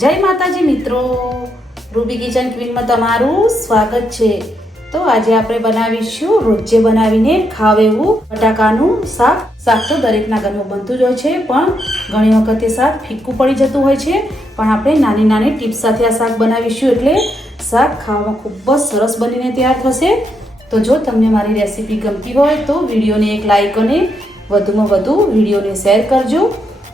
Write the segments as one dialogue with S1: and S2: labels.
S1: જય માતાજી મિત્રો. રૂબી કિચન ક્વીનમાં તમારું સ્વાગત છે. તો આજે આપણે બનાવીશું, રોજે બનાવીને ખાવ એવું બટાકાનું શાક. શાક તો દરેકના ઘરમાં બનતું જ હોય છે, પણ ઘણી વખતે શાક ફીકું પડી જતું હોય છે. પણ આપણે નાની નાની ટીપ્સ સાથે આ શાક બનાવીશું એટલે શાક ખાવામાં ખૂબ જ સરસ બનીને તૈયાર થશે. તો જો તમને મારી રેસીપી ગમતી હોય તો વિડીયોને એક લાઈક અને વધુમાં વધુ વિડીયોને શેર કરજો.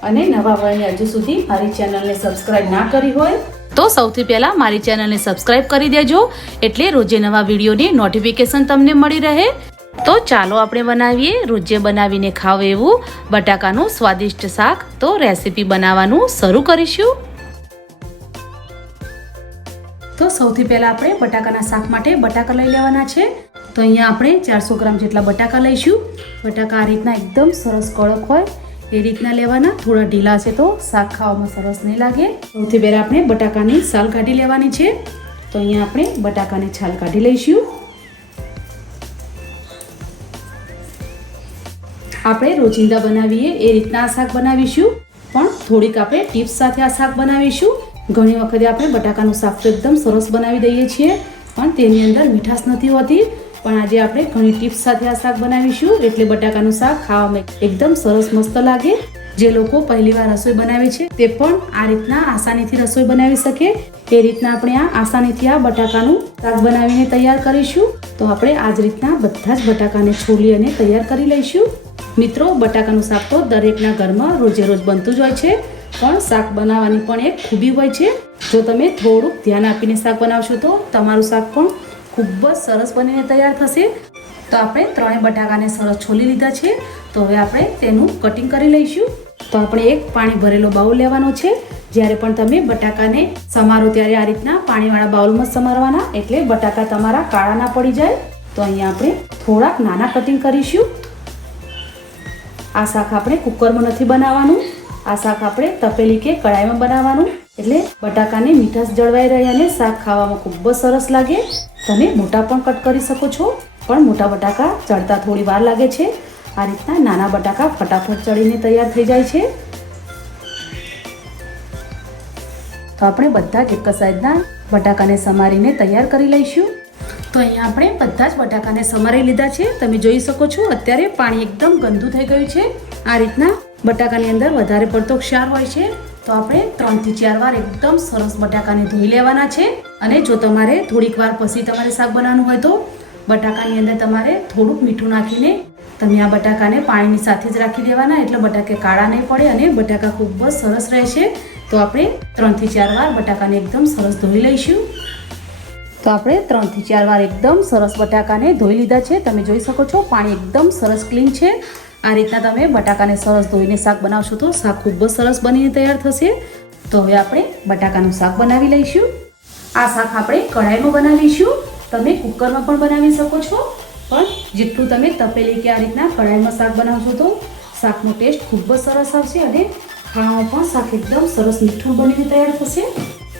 S1: અને નવા હોય હજુ સુધી મારી ચેનલને સબસ્ક્રાઇબ ના કરી હોય, તો સૌથી પહેલાં મારી ચેનલને સબસ્ક્રાઇબ કરી દેજો. એટલે રોજે નવા વિડીયોની નોટિફિકેશન તમને મળી રહે. તો ચાલો આપણે બનાવીએ રોજે બનાવીને ખાવ એવું બટાકાનું સ્વાદિષ્ટ શાક. તો રેસીપી બનાવવાનું શરૂ કરીશું. તો સૌથી પહેલાં આપણે બટાકાના શાક માટે બટાકા લઈ લેવાના છે. તો અહીંયા આપણે ચારસો ગ્રામ જેટલા બટાકા લઈશું. બટાકા આ રીતના એકદમ સરસ કડક હોય. એ રીતના લેવાના. થોડા ઢીલા છે તો શાક ખાવામાં સરસ નહીં લાગે. સૌથી પહેલાં આપણે બટાકાની છાલ કાઢી લેવાની છે. તો અહીંયા આપણે બટાકાની છાલ કાઢી લઈશું. આપણે રોજિંદા બનાવીએ એ રીતના આ શાક બનાવીશું. પણ થોડીક આપણે ટિપ્સ સાથે આ શાક બનાવીશું. ઘણી વખતે આપણે બટાકાનું શાક તો એકદમ સરસ બનાવી દઈએ છીએ. પણ તેની અંદર મીઠાશ નથી હોતી. પણ આજે આપણે ઘણી ટિપ્સ સાથે આ શાક બનાવીશું. એટલે બટાકાનું શાક ખાવામાં એકદમ સરસ મસ્ત લાગે. જે લોકો પહેલી વાર રસોઈ બનાવે છે, તે પણ આ રીતના આસાનીથી રસોઈ બનાવી શકે. તે રીતના આપણે આ આસાનીથી આ બટાકાનું શાક બનાવીને તૈયાર કરીશું. તો આપણે આ જ રીતના બધા જ બટાકાને છોલી અને તૈયાર કરી લઈશું. મિત્રો, બટાકાનું શાક તો દરેકના ઘરમાં રોજે રોજ બનતું જ હોય છે, પણ શાક બનાવવાની પણ એક ખૂબી હોય છે. જો તમે થોડુંક ધ્યાન આપીને શાક બનાવશો તો તમારું શાક પણ ખૂબ જ સરસ બનીને તૈયાર થશે. તો આપણે ત્રણેય બટાકાને સરસ છોલી લીધા છે. તો હવે આપણે તેનું કટિંગ કરી લઈશું. તો આપણે એક પાણી ભરેલો બાઉલ લેવાનો છે. જ્યારે પણ તમે બટાકાને સમારો ત્યારે આ રીતના પાણીવાળા બાઉલમાં સમારવાના. એટલે બટાકા તમારા કાળા ના પડી જાય. તો અહીંયા આપણે થોડાક નાના કટિંગ કરીશું. આ શાક આપણે કુકરમાં નથી બનાવવાનું. આ શાક આપણે તપેલી કે કડાઈમાં બનાવવાનું. એટલે બટાકાને મીઠાશ જળવાઈ રહે અને શાક ખાવામાં ખૂબ જ સરસ લાગે. તમે મોટા પણ કટ કરી શકો છો, પણ મોટા બટાકા ચડતા થોડી વાર લાગે છે. આ રીતના નાના બટાકા ફટાફટ ચડીને તૈયાર થઈ જાય છે. તો આપણે બધા જ એક સાઈઝના બટાકાને સમારીને તૈયાર કરી લઈશું. તો અહીંયા આપણે બધા જ બટાકાને સમારી લીધા છે. તમે જોઈ શકો છો, અત્યારે પાણી એકદમ ગંદુ થઈ ગયું છે. આ રીતના બટાકાની અંદર વધારે પડતો ક્ષાર હોય છે, તો આપણે ત્રણથી ચાર વાર એકદમ સરસ બટાકાને ધોઈ લેવાના છે. અને જો તમારે થોડીક વાર પછી તમારે શાક બનાવવાનું હોય તો બટાકાની અંદર તમારે થોડુંક મીઠું નાખીને તમે આ બટાકાને પાણીની સાથે જ રાખી દેવાના, એટલે બટાકે કાળા નહીં પડે અને બટાકા ખૂબ જ સરસ રહેશે. તો આપણે ત્રણથી ચાર વાર બટાકાને એકદમ સરસ ધોઈ લઈશું. તો આપણે ત્રણથી ચાર વાર એકદમ સરસ બટાકાને ધોઈ લીધા છે. તમે જોઈ શકો છો, પાણી એકદમ સરસ ક્લીન છે. આ રીતના તમે બટાકાને સરસ ધોઈને શાક બનાવશો તો શાક ખૂબ જ સરસ બનીને તૈયાર થશે. તો હવે આપણે બટાકાનું શાક બનાવી લઈશું. આ શાક આપણે કઢાઈમાં બનાવીશું. તમે કુકરમાં પણ બનાવી શકો છો. પણ જેટલું તમે તપેલી કે આ રીતના કઢાઈમાં શાક બનાવશો તો શાકનો ટેસ્ટ ખૂબ જ સરસ આવશે અને ખાવામાં પણ શાક એકદમ સરસ મીઠું બનીને તૈયાર થશે.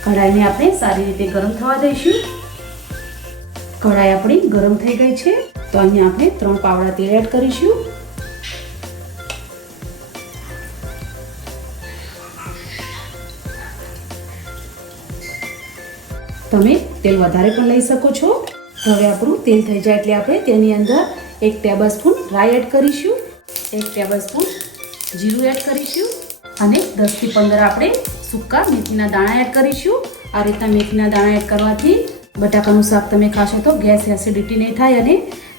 S1: કઢાઈને આપણે સારી રીતે ગરમ થવા દઈશું. કઢાઈ આપણી ગરમ થઈ ગઈ છે. તો અહીંયા આપણે ત્રણ પાવડા તેલ એડ કરીશું. તમે તેલ વધારે પણ લઈ શકો છો. હવે આપણું તેલ થઈ જાય એટલે આપણે તેની અંદર એક ટેબલ સ્પૂન રાઈ એડ કરીશું. એક ટેબલ સ્પૂન જીરું એડ કરીશું. અને દસથી પંદર આપણે સૂકા મેથીના દાણા એડ કરીશું. આ રીતના મેથીના દાણા એડ કરવાથી બટાકાનું શાક તમે ખાશો તો ગેસ એસિડિટી નહીં થાય અને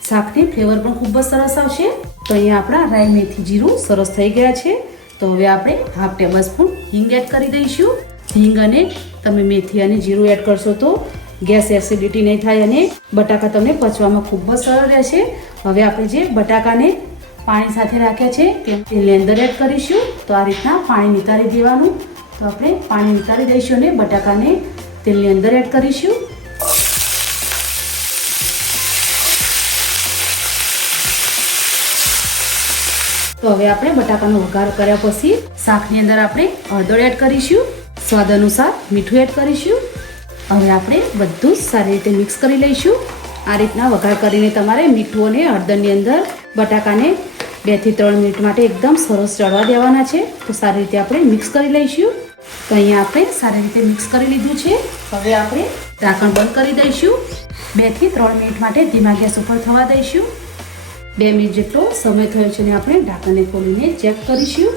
S1: શાકની ફ્લેવર પણ ખૂબ જ સરસ આવશે. તો અહીંયા આપણા રાઈ મેથી, જીરું સરસ થઈ ગયા છે. તો હવે આપણે હાફ ટેબલ સ્પૂન હિંગ એડ કરી દઈશું. હિંગ અને તમે મેથી અને જીરું એડ કરશો તો ગેસ એસિડિટી નહીં થાય અને બટાકા તમને પચવામાં ખૂબ જ સરળ રહેશે. હવે આપણે જે બટાકાને પાણી સાથે રાખ્યા છે તે અંદર એડ કરીશું. તો આ રીતના પાણી નિતારી દેવાનું. તો આપણે પાણી નિતારી દઈશું અને બટાકાને તેલની અંદર એડ કરીશું. તો હવે આપણે બટાકાનો વઘાર કર્યા પછી શાકની અંદર આપણે હળદર એડ કરીશું. સ્વાદ અનુસાર મીઠું એડ કરીશું. હવે આપણે બધું જ સારી રીતે મિક્સ કરી લઈશું. આ રીતના વઘાર કરીને તમારે મીઠું અને હળદરની અંદર બટાકાને બેથી ત્રણ મિનિટ માટે એકદમ સરસ ચડવા દેવાના છે. તો સારી રીતે આપણે મિક્સ કરી લઈશું. તો અહીંયા આપણે સારી રીતે મિક્સ કરી લીધું છે. હવે આપણે ઢાંકણ બંધ કરી દઈશું. બેથી ત્રણ મિનિટ માટે ધીમા ગેસ ઉપર થવા દઈશું. બે મિનિટ જેટલો સમય થયો છે ને આપણે ઢાંકણને ખોલીને ચેક કરીશું.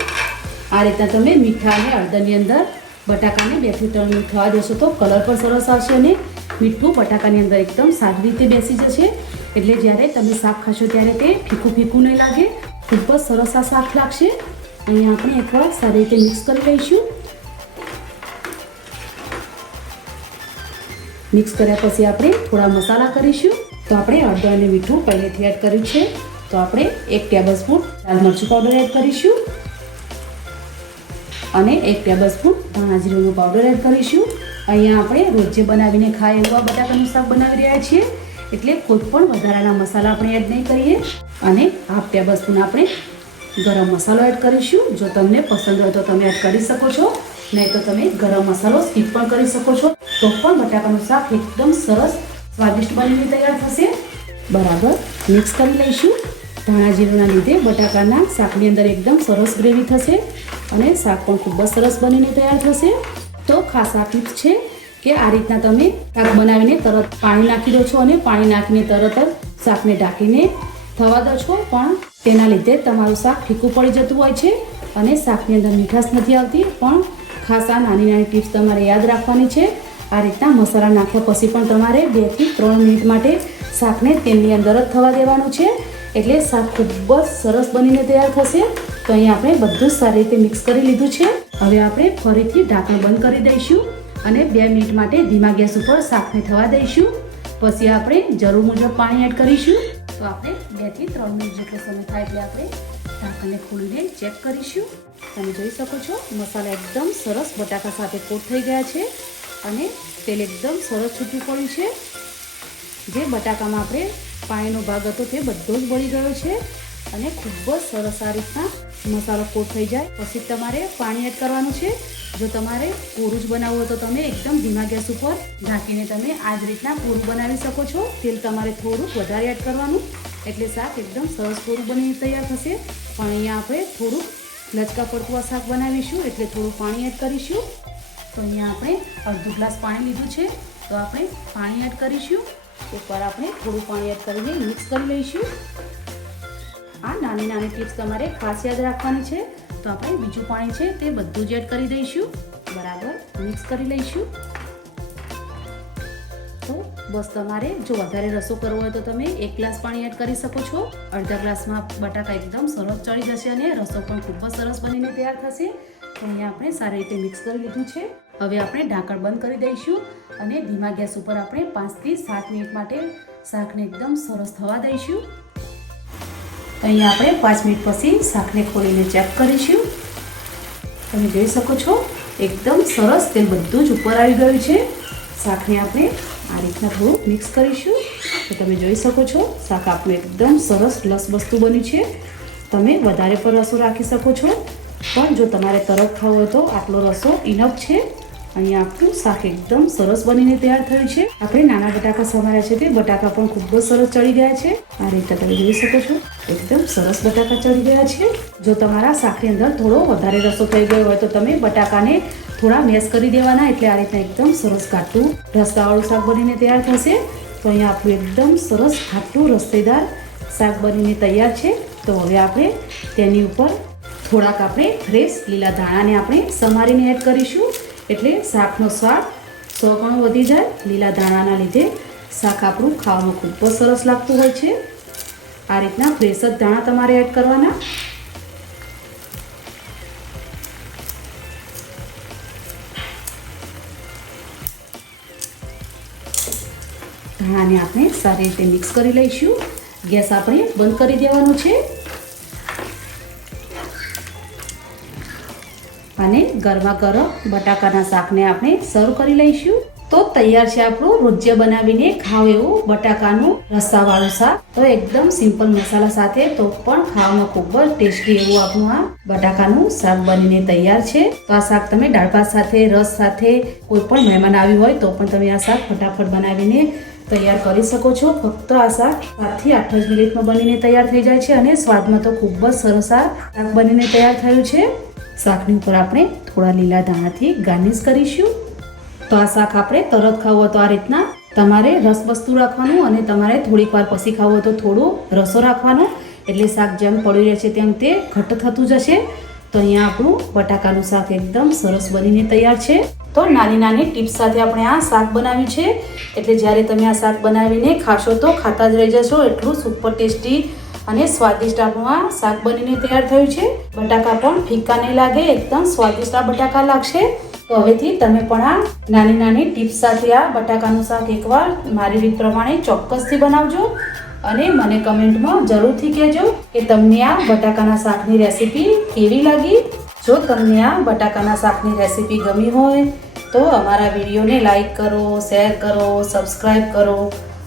S1: આ રીતના તમે મીઠા અને હળદરની અંદર બટાકાને બેથી ત્રણ મિનિટ થવા દેશો તો કલર પણ સરસ આવશે અને મીઠું બટાકાની અંદર એકદમ સારી રીતે બેસી જશે. એટલે જ્યારે તમે શાક ખાશો ત્યારે તે ફીકું ફીકું નહીં લાગે, ખૂબ જ સરસ આ શાક લાગશે. અહીંયા આપણે એકવાર સારી રીતે મિક્સ કરી લઈશું. મિક્સ કર્યા પછી આપણે થોડા મસાલા કરીશું. તો આપણે અડધો અને મીઠું પહેલેથી એડ કર્યું છે. તો આપણે એક ટેબલ સ્પૂન લાલ મરચું પાવડર એડ કરીશું. અને એક ટેબલ સ્પૂન ધાણા જીરુંનો પાવડર એડ કરીશું. અહીંયા આપણે રોજે બનાવીને ખાય એવા બટાકાનું શાક બનાવી રહ્યા છીએ. એટલે કોઈ પણ વધારાના મસાલા આપણે એડ નહીં કરીએ. અને હાફ ટેબલ સ્પૂન આપણે ગરમ મસાલો એડ કરીશું. જો તમને પસંદ હોય તો તમે એડ કરી શકો છો. નહીં તો તમે ગરમ મસાલો સ્કીપ પણ કરી શકો છો. તો પણ બટાકાનું શાક એકદમ સરસ સ્વાદિષ્ટ બનીને તૈયાર થશે. બરાબર મિક્સ કરી લઈશું. ધાણા જીરુંના લીધે બટાકાના શાકની અંદર એકદમ સરસ ગ્રેવી થશે અને શાક પણ ખૂબ જ સરસ બનીને તૈયાર થશે. તો ખાસ આ ટિપ્સ છે કે આ રીતના તમે શાક બનાવીને તરત પાણી નાખી દો છો અને પાણી નાખીને તરત જ શાકને ઢાંકીને થવા દો છો. પણ તેના લીધે તમારું શાક ફીકું પડી જતું હોય છે અને શાકની અંદર મીઠાશ નથી આવતી. પણ ખાસ આ નાની નાની ટિપ્સ તમારે યાદ રાખવાની છે. આ રીતના મસાલા નાખ્યા પછી પણ તમારે બેથી ત્રણ મિનિટ માટે શાકને તેલની અંદર જ થવા દેવાનું છે. એટલે શાક ખૂબ જ સરસ બનીને તૈયાર થશે. તો અહીંયા આપણે બધું સારી રીતે મિક્સ કરી લીધું છે. હવે આપણે ફરીથી ઢાંકણ બંધ કરી દઈશું અને બે મિનિટ માટે ધીમા ગેસ ઉપર શાકને થવા દઈશું. પછી આપણે જરૂર મુજબ પાણી એડ કરીશું. તો આપણે બેથી ત્રણ મિનિટ જેટલો સમય થાય એટલે આપણે ઢાંકણને ખોલીને ચેક કરીશું. તમે જોઈ શકો છો, મસાલા એકદમ સરસ બટાકા સાથે કોટ થઈ ગયા છે અને તેલ એકદમ સરસ છૂટું પડ્યું છે. જે બટાકામાં આપણે પાણીનો ભાગ હતો તે બધો જ બળી ગયો છે અને ખૂબ જ સરસ આ રીતના મસાલો કોટ થઈ જાય. પછી તમારે પાણી એડ કરવાનું છે. જો તમારે પૂરું જ બનાવવું હોય તો તમે એકદમ ધીમા ગેસ ઉપર ઢાંકીને તમે આ જ રીતના પૂરું બનાવી શકો છો. તેલ તમારે થોડુંક વધારે એડ કરવાનું. એટલે શાક એકદમ સરસ પૂરું બની તૈયાર થશે. પણ અહીંયા આપણે થોડુંક લચકા પડતું શાક બનાવીશું, એટલે થોડું પાણી એડ કરીશું. તો અહીંયા આપણે અડધો ગ્લાસ પાણી લીધું છે. તો આપણે પાણી એડ કરીશું. એકવાર આપણે થોડું પાણી એડ કરીને મિક્સ કરી લઈશું. આ નાની નાની ટિપ્સ તમારે ખાસ યાદ રાખવાની છે. તો આપણે બીજું પાણી છે તે બધું જ એડ કરી દઈશું. બરાબર, મિક્સ કરી લઈશું. તો બસ તમારે જો વધારે રસો કરવો હોય તો તમે એક ગ્લાસ પાણી એડ કરી શકો છો. અડધા ગ્લાસમાં બટાકા એકદમ સરસ ચડી જશે અને રસો પણ ખૂબ જ સરસ બનીને તૈયાર થશે. તો અહીંયા આપણે સારી રીતે મિક્સ કરી લીધું છે. હવે આપણે ઢાંકણ બંધ કરી દઈશું અને ધીમા ગેસ ઉપર આપણે પાંચથી સાત મિનિટ માટે શાકને એકદમ સરસ થવા દઈશું. અહીંયા આપણે પાંચ મિનિટ પછી શાકને ખોલીને ચેક કરીશું. તમે જોઈ શકો છો, એકદમ સરસ તેલ બધું જ ઉપર આવી ગયું છે. શાકને આપણે આ રીતના થોડું મિક્સ કરીશું. તો તમે જોઈ શકો છો, શાક આપણું એકદમ સરસ લસબસતું બન્યું છે. તમે વધારે પણ રસો રાખી શકો છો. પણ જો તમારે તરત ખાવું હોય તો આટલો રસો ઇનફ છે. અહીંયા આપણું શાક એકદમ સરસ બનીને તૈયાર થયું છે. આપણે નાના બટાકા સમાર્યા છે તે બટાકા પણ ખૂબ જ સરસ ચડી ગયા છે. આ રીતે તમે જોઈ શકો છો, એકદમ સરસ બટાકા ચડી ગયા છે. જો તમારા શાકની અંદર થોડો વધારે રસો થઈ ગયો હોય તો તમે બટાકાને થોડા મેસ કરી દેવાના, એટલે આ રીતના એકદમ સરસ ઘાટું રસ્તાવાળું શાક બનીને તૈયાર થશે. તો અહીંયા આપણું એકદમ સરસ ઘાટું રસ્તેદાર શાક બનીને તૈયાર છે. તો હવે આપણે તેની ઉપર થોડાક આપણે ફ્રેશ લીલા ધાણાને આપણે સમારીને એડ કરીશું. એટલે શાકનો સ્વાદ સો ગણો વધી જાય. લીલા ધાણાના લીધે શાક આપણું ખાવાનું ખૂબ જ સરસ લાગતું હોય છે. આ રીતના ફ્રેશ જ ધાણા તમારે એડ કરવાના. ધાણાને આપણે સારી રીતે મિક્સ કરી લઈશું. ગેસ આપણે બંધ કરી દેવાનો છે. ગરમા ગરમ બટાકાના શાકને આપણે સર્વ કરી લઈશું. તો તૈયાર છે આપણું રોજ્ય બનાવીને ખાવ એવું બટાકાનું રસાવાળું શાક. તો એકદમ સિમ્પલ મસાલા સાથે તો પણ ખાવામાં ખૂબ જ ટેસ્ટી એવું આપણું આ બટાકાનું શાક બનીને તૈયાર છે. તો આ શાક તમે દાળ ભાત સાથે, રસ સાથે, કોઈ પણ મહેમાન આવ્યું હોય તો પણ તમે આ શાક ફટાફટ બનાવીને તૈયાર કરી શકો છો. ફક્ત આ શાક સાતથી આઠ જ મિનિટમાં બનીને તૈયાર થઈ જાય છે અને સ્વાદમાં તો ખૂબ જ સરસ આ શાક બનીને તૈયાર થયું છે. શાકની ઉપર આપણે થોડા લીલા ધાણાથી ગાર્નિશ કરીશું. તો આ શાક આપણે તરત ખાવું હોય તો આ રીતના. તમારે રસ વસ્તુ રાખવાનું અને તમારે થોડીક વાર પછી ખાવું તો થોડું રસો રાખવાનો. એટલે શાક જેમ પડી રહે છે તેમ તે ઘટ્ટ થતું જશે. તો અહીંયા આપણું બટાકાનું શાક એકદમ સરસ બનીને તૈયાર છે. તો નાની નાની ટિપ્સ સાથે આપણે આ શાક બનાવ્યું છે. એટલે જ્યારે તમે આ શાક બનાવીને ખાશો તો ખાતા જ રહી જશો. એટલું સુપર ટેસ્ટી અને સ્વાદિષ્ટ આપણું આ શાક બનીને તૈયાર થયું છે. બટાકા પણ ફીકા નહીં લાગે, એકદમ સ્વાદિષ્ટ આ બટાકા લાગશે. તો હવેથી તમે પણ આ નાની નાની ટીપ્સ સાથે આ બટાકાનું શાક એકવાર મારી રીત પ્રમાણે ચોક્કસથી બનાવજો. અને મને કમેન્ટમાં જરૂરથી કહેજો કે તમને આ બટાકાના શાકની રેસીપી કેવી લાગી? જો તમને આ બટાકાના શાકની રેસીપી ગમી હોય, તો અમારા વિડીયોને લાઈક કરો, શેર કરો, સબસ્ક્રાઈબ કરો.